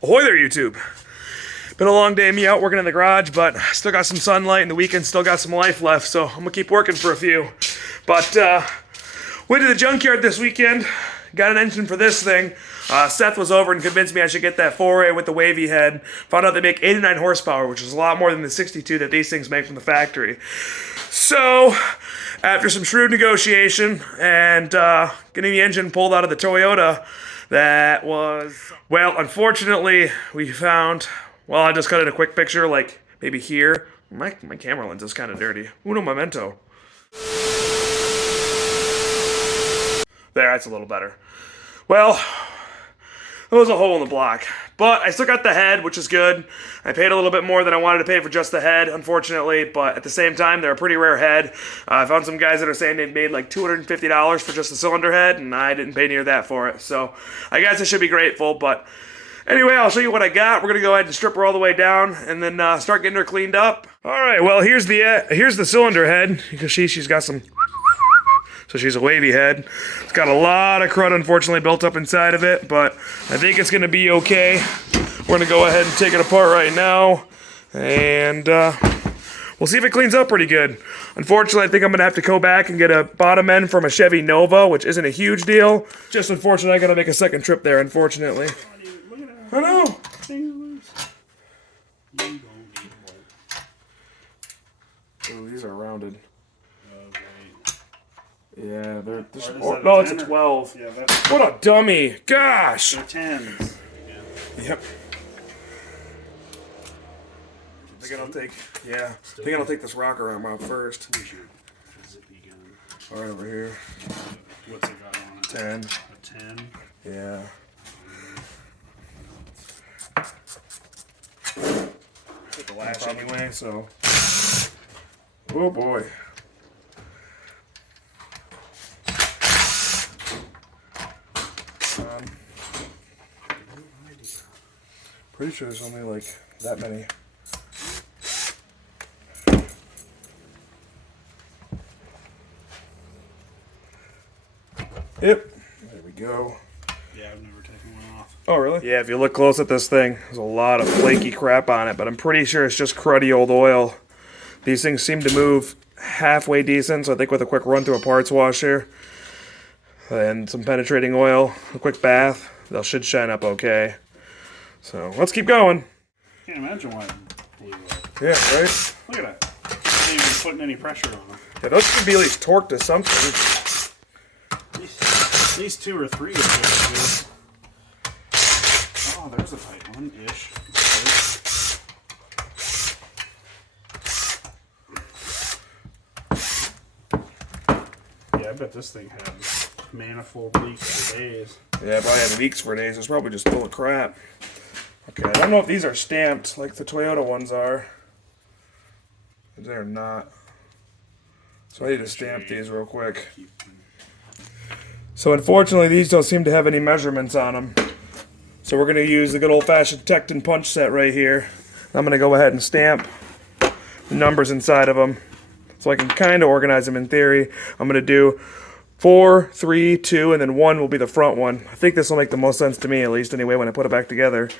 Ahoy there, YouTube. Been a long day of me out working in the garage, but still got some sunlight and the weekend still got some life left, so I'm gonna keep working for a few. But went to the junkyard this weekend, got an engine for this thing. Seth was over and convinced me I should get that 4A with the wavy head. Found out they make 89 horsepower, which is a lot more than the 62 that these things make from the factory. So, after some shrewd negotiation and getting the engine pulled out of the Toyota, that was, well, unfortunately, we found, well, I just cut in a quick picture, like maybe here. My camera lens is kind of dirty. Uno momento. There, that's a little better. Well, there was a hole in the block, but I still got the head, which is good. I paid a little bit more than I wanted to pay for just the head, unfortunately, but at the same time, they're a pretty rare head. I found some guys that are saying they've made like $250 for just the cylinder head, and I didn't pay near that for it, so I guess I should be grateful, but anyway, I'll show you what I got. We're going to go ahead and strip her all the way down, and then start getting her cleaned up. All right, well, here's the cylinder head, because she's got some... So she's a wavy head. It's got a lot of crud, unfortunately, built up inside of it, but I think it's going to be okay. We're going to go ahead and take it apart right now, and we'll see if it cleans up pretty good. Unfortunately, I think I'm going to have to go back and get a bottom end from a Chevy Nova, which isn't a huge deal. Just unfortunately, I got to make a second trip there, unfortunately. I know. Oh, these are rounded. Yeah, they're... no, it's a 12. Yeah, what a dummy. Gosh. They're 10s. Yeah. Yep. I think I'll take this rocker arm out first. Where's your zippy gun? Right over here. What's it got on it? 10. A 10? Yeah. Put the latch anyway, so... Oh boy. Pretty sure there's only like that many. Yep. There we go. Yeah, I've never taken one off. Oh, really? Yeah, if you look close at this thing, there's a lot of flaky crap on it, but I'm pretty sure it's just cruddy old oil. These things seem to move halfway decent, so I think with a quick run through a parts washer and some penetrating oil, a quick bath, they should shine up okay. So, let's keep going. Can't imagine why it blew up. Yeah, right? Look at that. Not even putting any pressure on them. Yeah, those should be at least torqued to something. At least 2 or 3 is good. Oh, there's a tight one-ish. Yeah, I bet this thing had manifold leaks for days. Yeah, probably had leaks for days. It's probably just full of crap. Okay, I don't know if these are stamped like the Toyota ones are. They're not. So I need to stamp these real quick. So unfortunately, these don't seem to have any measurements on them. So we're going to use the good old-fashioned Tecton punch set right here. I'm going to go ahead and stamp the numbers inside of them so I can kind of organize them in theory. I'm going to do 4, 3, 2, and then 1 will be the front one. I think this will make the most sense to me, at least anyway, when I put it back together.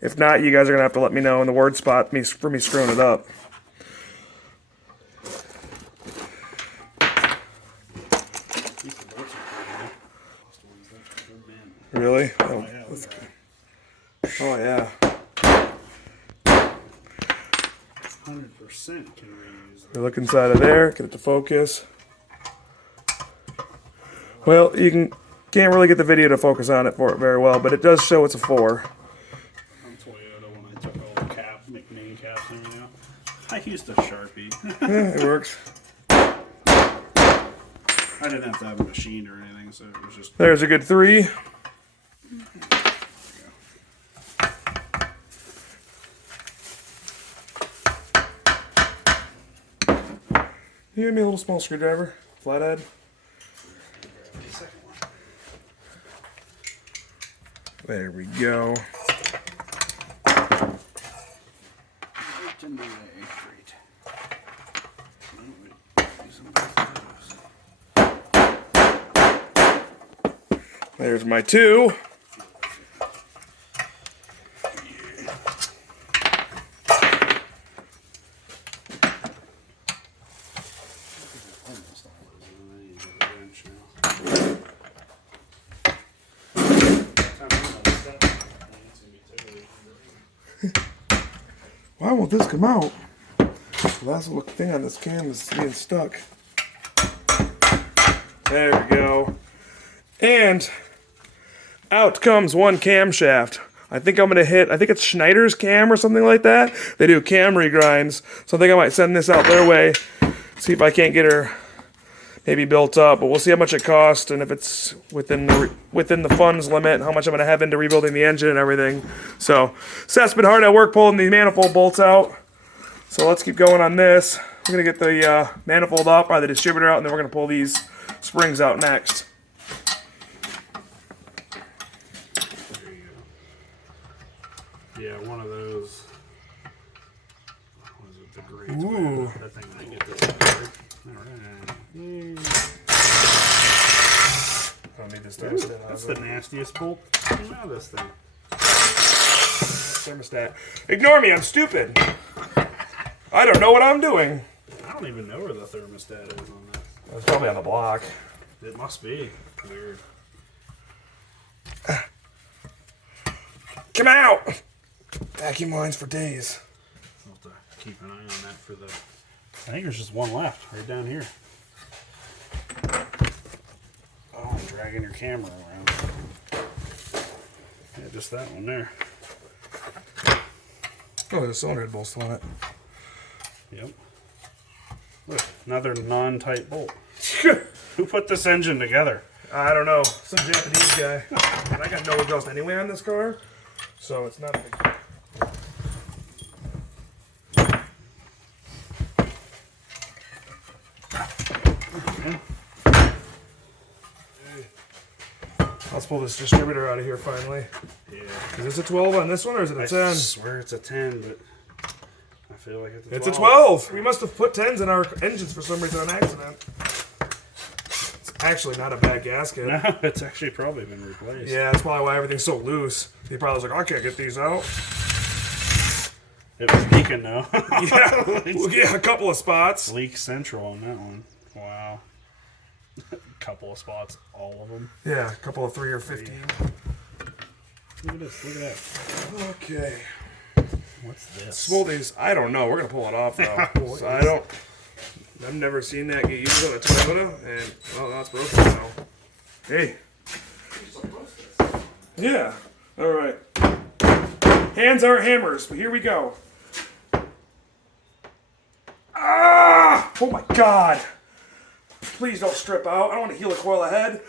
If not, you guys are going to have to let me know in the word spot for me screwing it up. Really? Oh, oh yeah. 100% can reuse We look inside of there, get it to focus. Well, you can't really get the video to focus on it for it very well, but it does show it's a 4. on Toyota when I took all the McNean caps and everything. I used a Sharpie. Yeah, it works. I didn't have to have a machine or anything, so it was just... There's a good 3. You give me a little small screwdriver, flathead. There we go. There's my 2. Why won't this come out? The last little thing on this cam is being stuck. There we go. And out comes one camshaft. I think I'm gonna hit, I think it's Schneider's cam or something like that. They do cam regrinds. So I think I might send this out their way. See if I can't get her maybe built up, but we'll see how much it costs and if it's within the funds limit, how much I'm gonna have into rebuilding the engine and everything. So Seth's been hard at work pulling these manifold bolts out. So let's keep going on this. We're gonna get the manifold up by the distributor out, and then we're gonna pull these springs out next. Yeah, one of those. What is it? The great. Ooh. That thing might get this covered. Alright. I don't need this thermostat. That's the nastiest bolt coming out of this thing. Thermostat. Ignore me, I'm stupid. I don't know what I'm doing. I don't even know where the thermostat is on this. It's probably on the block. It must be. Weird. Come out! Vacuum lines for days. I'll have to keep an eye on that for the... I think there's just one left, right down here. Oh, I'm dragging your camera around. Yeah, just that one there. Oh, there's a cylinder head bolt still on it. Yep. Look, another non-tight bolt. Who put this engine together? I don't know. Some Japanese guy. And I got no exhaust anyway on this car, so it's not a big deal. Let's pull this distributor out of here finally. Yeah. Is this a 12 on this one, or is it a 10? I swear it's a 10, but I feel like it's a 12. It's a 12! We must have put 10s in our engines for some reason on accident. It's actually not a bad gasket. No, it's actually probably been replaced. Yeah, that's probably why everything's so loose. He probably was like, I can't get these out. It was leaking though. Yeah, yeah, a couple of spots. Leak central on that one. Wow. Couple of spots, all of them. Yeah, a couple of 3 or 15. Look at this, look at that. Okay. What's this? Spool these. I don't know. We're gonna pull it off though. So I've never seen that get used on a Toyota, and well, that's broken now. Hey. Yeah. All right. Hands are hammers, but here we go. Ah! Oh my God! Please don't strip out. I don't want to helicoil ahead.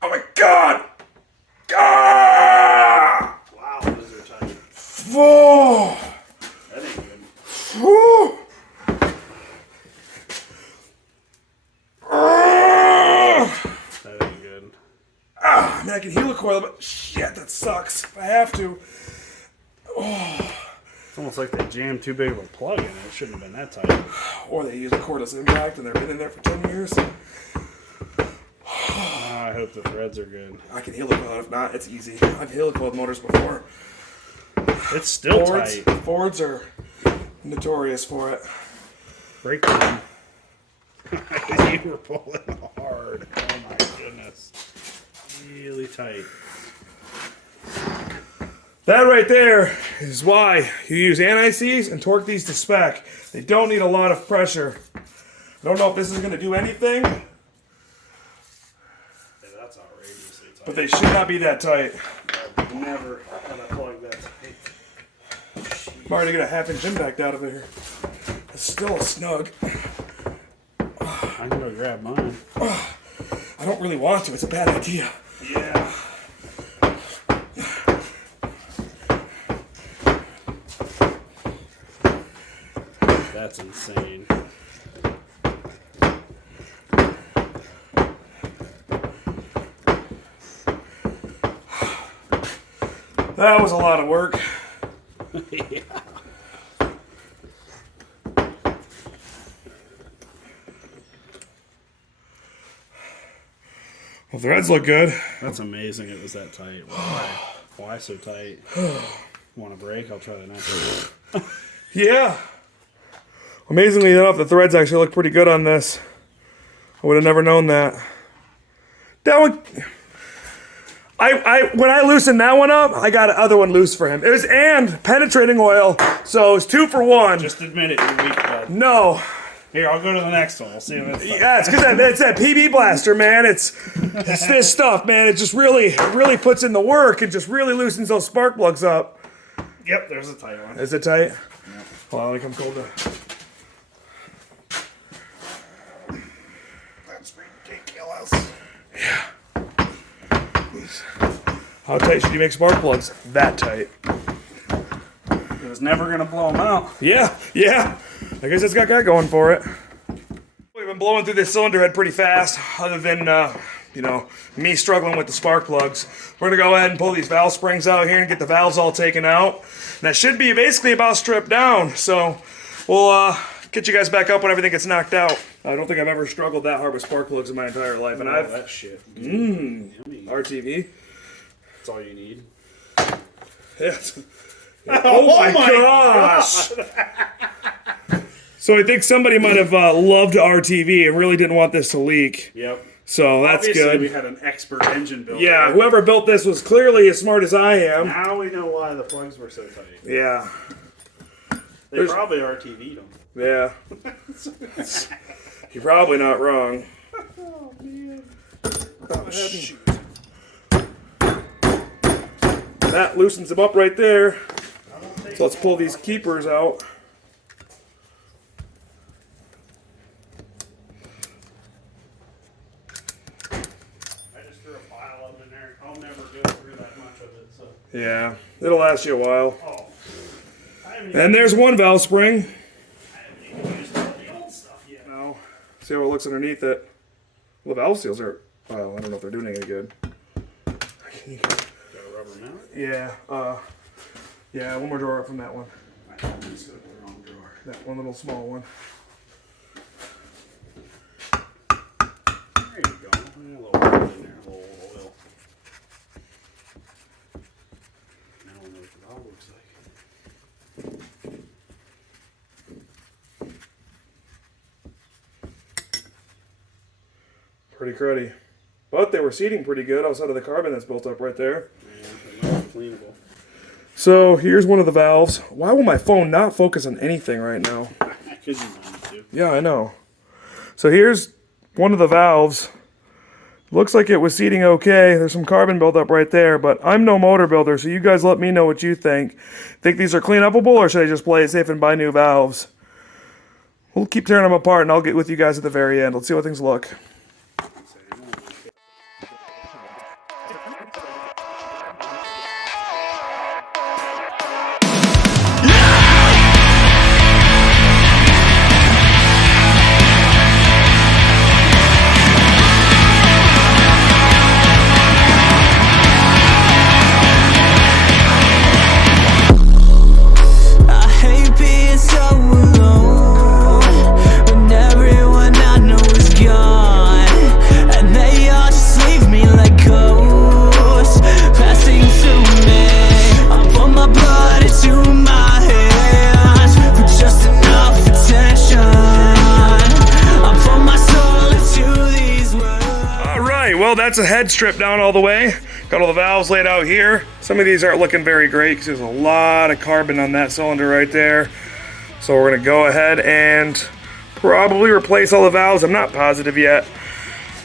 Oh my God! Ah! Wow, those are tight. Whoa! That ain't good. Woo! Ah! That ain't good. I mean, I can helicoil, but shit, that sucks. If I have to. Oh. It's almost like they jammed too big of a plug in it. It shouldn't have been that tight. Or they use a cordless impact and they've been in there for 10 years. I hope the threads are good. I can helicoil it. If not, it's easy. I've helicoiled motors before. It's still tight. Fords are notorious for it. Break them. You were pulling hard. Oh my goodness. Really tight. That right there is why you use anti-seize and torque these to spec. They don't need a lot of pressure. I don't know if this is going to do anything, Yeah, that's outrageously tight. but they should not be that tight. I've never had a plug that tight. I'm already going to half-inch impact out of here. It's still snug. I'm gonna grab mine. I don't really want to. It's a bad idea. Yeah. That's insane. That was a lot of work. Yeah. Well, the threads look good. That's amazing it was that tight. Why so tight? Want a break? I'll try the next one. Yeah. Amazingly enough, the threads actually look pretty good on this. I would have never known that. That would... When I loosened that one up, I got another one loose for him. It was and penetrating oil, so it's 2 for 1. Just admit it, you're weak, bud. No. Here, I'll go to the next one. We'll see what it's like. Yeah, it's because it's that PB blaster, man. It's this stuff, man. It just really puts in the work. It just really loosens those spark plugs up. Yep, there's a tight one. Is it tight? Yeah. Hold on, let me come cold. That's ridiculous. Yeah. How tight should you make spark plugs? That tight. It was never going to blow them out. Yeah. I guess it's got that going for it. We've been blowing through this cylinder head pretty fast, other than, me struggling with the spark plugs. We're going to go ahead and pull these valve springs out here and get the valves all taken out. And that should be basically about stripped down. So we'll get you guys back up when everything gets knocked out. I don't think I've ever struggled that hard with spark plugs in my entire life. And I've that shit. RTV. That's all you need. Yes. Oh my gosh! So I think somebody might have loved RTV and really didn't want this to leak. Yep. So that's Obviously, good. we had an expert engine builder. Yeah, whoever built this was clearly as smart as I am. Now we know why the plugs were so tight. Yeah. They probably RTV'd them. Yeah. You're probably not wrong. Oh, man. Oh, shoot. That loosens them up right there. So let's pull these keepers out. I just threw a pile of them in there. I'll never go through that much of it. So. Yeah, it'll last you a while. Oh. And there's one valve spring. I haven't even used all the old stuff yet. No. See how it looks underneath it. Well, the valve seals are, well, I don't know if they're doing any good. Got a rubber mount? Yeah, yeah, one more drawer up from that one. I'm just going to put the wrong drawer. That one little small one. There you go. A little oil in there, a little oil. Now we know what the valve looks like. Pretty cruddy. But they were seating pretty good outside of the carbon that's built up right there. Yeah, they're not cleanable. So here's one of the valves. Why will my phone not focus on anything right now? Because you wanted to. Yeah, I know. So here's one of the valves. Looks like it was seating okay. There's some carbon built up right there, but I'm no motor builder, so you guys let me know what you think. Think these are clean upable, or should I just play it safe and buy new valves? We'll keep tearing them apart, and I'll get with you guys at the very end. Let's see how things look. Well, that's a head stripped down all the way. Got all the valves laid out here. Some of these aren't looking very great because there's a lot of carbon on that cylinder right there. So we're gonna go ahead and probably replace all the valves. I'm not positive yet,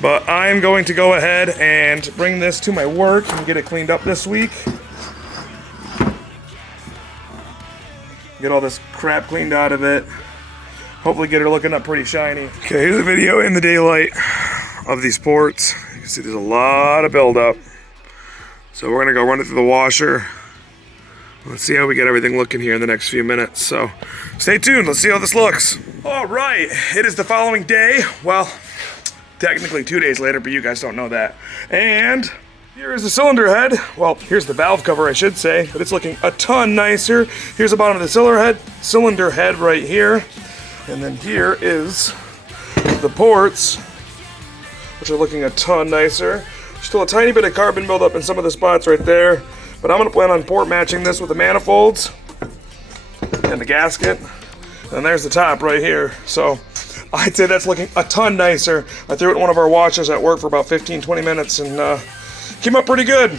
but I'm going to go ahead and bring this to my work and get it cleaned up this week. Get all this crap cleaned out of it. Hopefully get her looking up pretty shiny. Okay, here's a video in the daylight of these ports. You can see there's a lot of buildup. So we're gonna go run it through the washer. Let's see how we get everything looking here in the next few minutes. So stay tuned, let's see how this looks. All right, it is the following day. Well, technically 2 days later, but you guys don't know that. And here is the cylinder head. Well, here's the valve cover, I should say, but it's looking a ton nicer. Here's the bottom of the cylinder head right here. And then here is the ports, which are looking a ton nicer. Still a tiny bit of carbon buildup in some of the spots right there, but I'm gonna plan on port matching this with the manifolds and the gasket. And there's the top right here. So I'd say that's looking a ton nicer. I threw it in one of our washers at work for about 15-20 minutes and came up pretty good.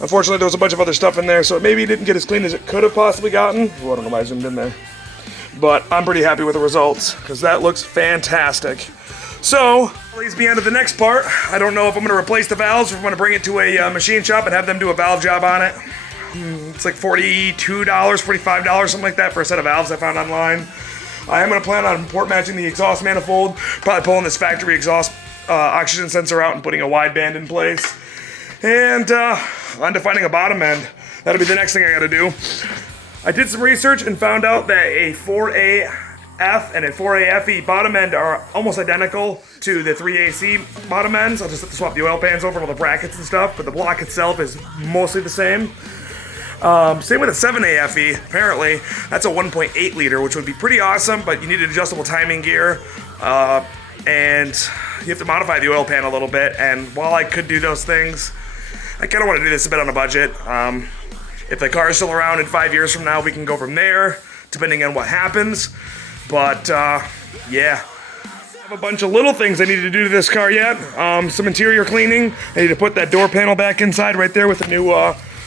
Unfortunately, there was a bunch of other stuff in there, so it maybe didn't get as clean as it could have possibly gotten. Well, I don't know why I zoomed in there. But I'm pretty happy with the results, because that looks fantastic. So, leads me on to the next part. I don't know if I'm going to replace the valves or if I'm going to bring it to a machine shop and have them do a valve job on it. It's like $42, $45, something like that for a set of valves I found online. I am going to plan on port matching the exhaust manifold, probably pulling this factory exhaust oxygen sensor out and putting a wideband in place. And on to finding a bottom end. That'll be the next thing I got to do. I did some research and found out that a 4A-F and a 4A-FE bottom end are almost identical to the 3A-C bottom ends. I'll just have to swap the oil pans over, all the brackets and stuff, but the block itself is mostly the same. Same with a 7A-FE. Apparently, that's a 1.8 liter, which would be pretty awesome, but you need an adjustable timing gear, and you have to modify the oil pan a little bit. And while I could do those things, I kind of want to do this a bit on a budget. If the car is still around in 5 years from now, we can go from there, depending on what happens. But, yeah. I have a bunch of little things I need to do to this car yet. Some interior cleaning. I need to put that door panel back inside right there with a new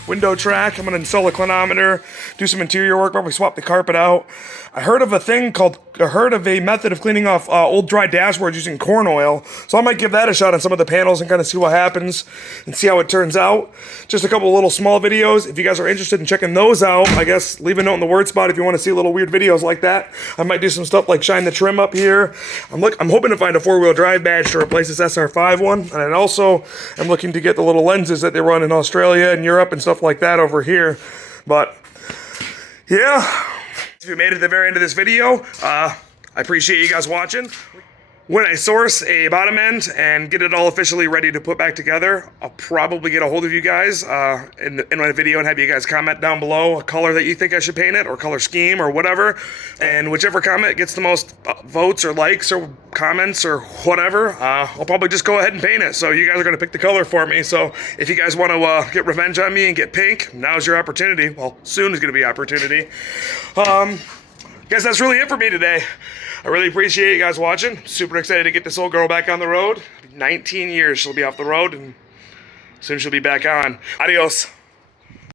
window track. I'm going to install a clinometer, do some interior work, probably swap the carpet out. I heard of a method of cleaning off old dry dashboards using corn oil. So I might give that a shot on some of the panels and kind of see what happens and see how it turns out. Just a couple of little small videos. If you guys are interested in checking those out, I guess leave a note in the word spot if you want to see little weird videos like that. I might do some stuff like shine the trim up here. I'm hoping to find a 4-wheel drive badge to replace this SR5 one. And I also am looking to get the little lenses that they run in Australia and Europe and stuff like that over here. But yeah. If you made it to the very end of this video, I appreciate you guys watching. When I source a bottom end and get it all officially ready to put back together, I'll probably get a hold of you guys in my video and have you guys comment down below a color that you think I should paint it, or color scheme, or whatever. And whichever comment gets the most votes or likes or comments or whatever, I'll probably just go ahead and paint it. So you guys are going to pick the color for me. So if you guys want to get revenge on me and get pink, now's your opportunity. Well, soon is going to be opportunity. Guess that's really it for me today. I really appreciate you guys watching. Super excited to get this old girl back on the road. 19 years she'll be off the road, and soon she'll be back on. Adios.